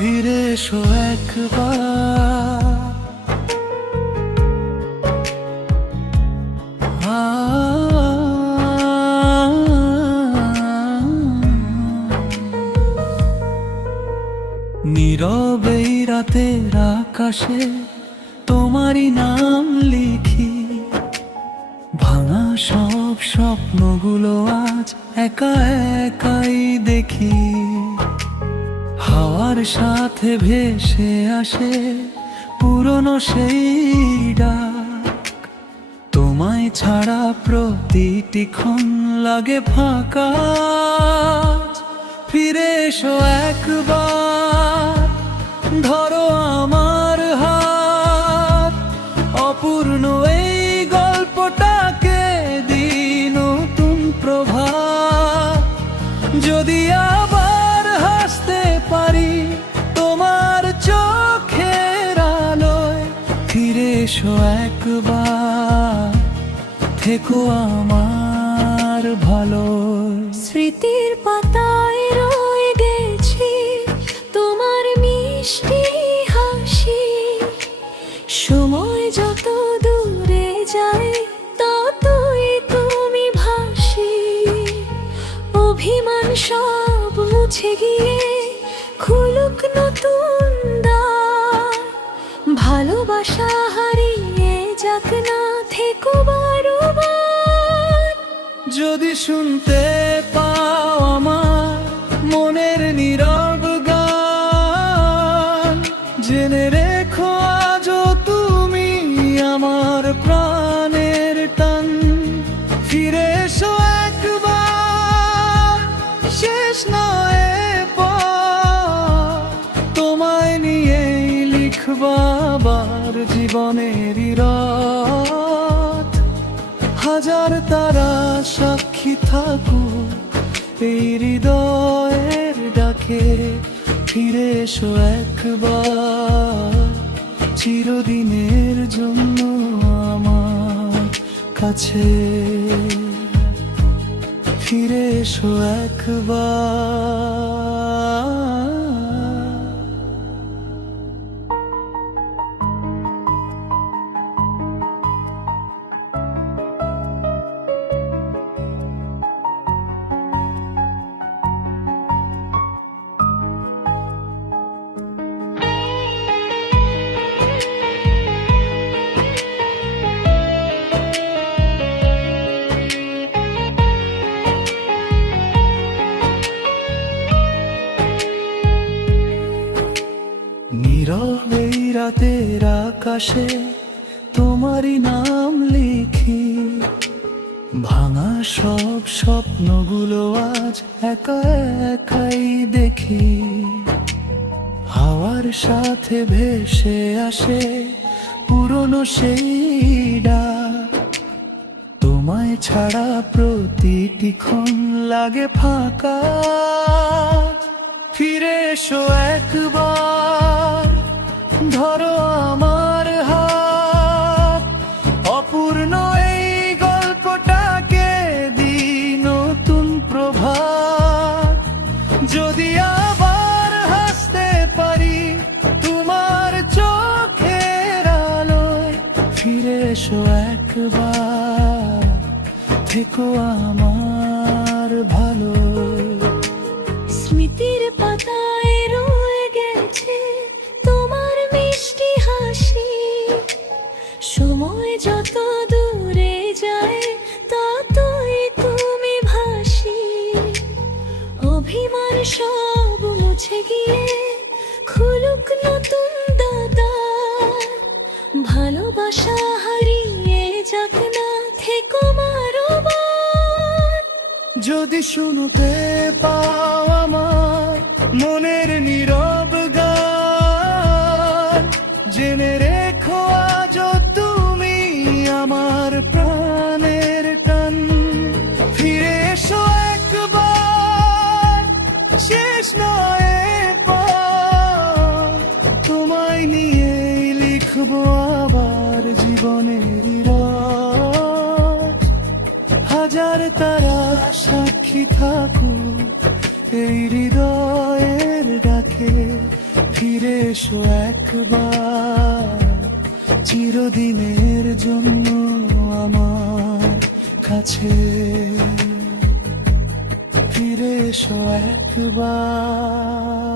ফিরে এসো একবার। নীরবে এই রাতের আকাশে তোমারই নাম লিখি, ভাঙা সব স্বপ্নগুলো আজ একা একাই দেখি। হাওয়ার সাথে ভেসে আসে পুরনো সেই ডাক, তোমায় ছাড়া প্রতিটি ক্ষণ লাগে ফাঁকা। ফিরে এসো একবার, ধরো আমার হাত, অপূর্ণ এই গল্পটাকে দিন নতুন প্রভাত। যদি আবার হাসতে পারি তোমার চোখের আলোয়, ফিরে এসো একবার, থেকো আমার ভালো। স্মৃতির পাতায় রয়ে গেছি তোমার মিষ্টি হাসি, সময় যত দূরে যায় ততই তুমি ভাসি। অভিমান সব মুছে গিয়ে খুলুক নতুন দ্বার, ভালোবাসা হারিয়ে যাক না, থেকো বারবার। যদি শুনতে পাও আমার মনের নীরব গান, জেনে রেখো আজও তুমি আমার প্রাণের টান। ফিরে এসো একবার, শেষ নয় পথ, তোমায় নিয়েই লিখবা আবার জীবনের রথ। হাজার তারা সাক্ষী থাকুক এই হৃদয়ের ডাকে, ফিরে এসো একবার, চিরদিনের জন্য আমার কাছে। ফিরে এসো একবার। নীরবে এই রাতের আকাশে তোমারই নাম লিখি, ভাঙা সব স্বপ্নগুলো আজ একা একাই দেখি। হাওয়ার সাথে ভেসে আসে পুরনো সেই ডাক, তোমায় ছাড়া প্রতিটি ক্ষণ লাগে ফাঁকা। ফিরে এসো একবার, ধরো আমার হাত, অপূর্ণ এই গল্পটাকে দিন নতুন প্রভাত। যদি আবার হাসতে পারি তোমার চোখের আলোয়, ফিরে এসো একবার, থেকো আমার ভালো। স্মৃতির পাতায় রয়ে গেছে তোমার মিষ্টি হাসি, সময় যত দূরে যায় ততই তুমি ভাসি। অভিমান সব মুছে গিয়ে খুলুক নতুন দ্বার, ভালোবাসা হারিয়ে যাক না, থেকো বারবার। যদি শুনতে পাও আমার মনের নীরব গান, জেনে রেখো আজও তুমি আমার প্রাণের টান। ফিরে এসো একবার, শেষ নয় পথ, তোমায় নিয়েই লিখবো আবার জীবনের রথ। হাজার তারা সাক্ষী থাকুক এই হৃদয়ের ডাকে, ফিরে এসো একবার চিরদিনের জন্য আমার কাছে ফিরে এসো একবার।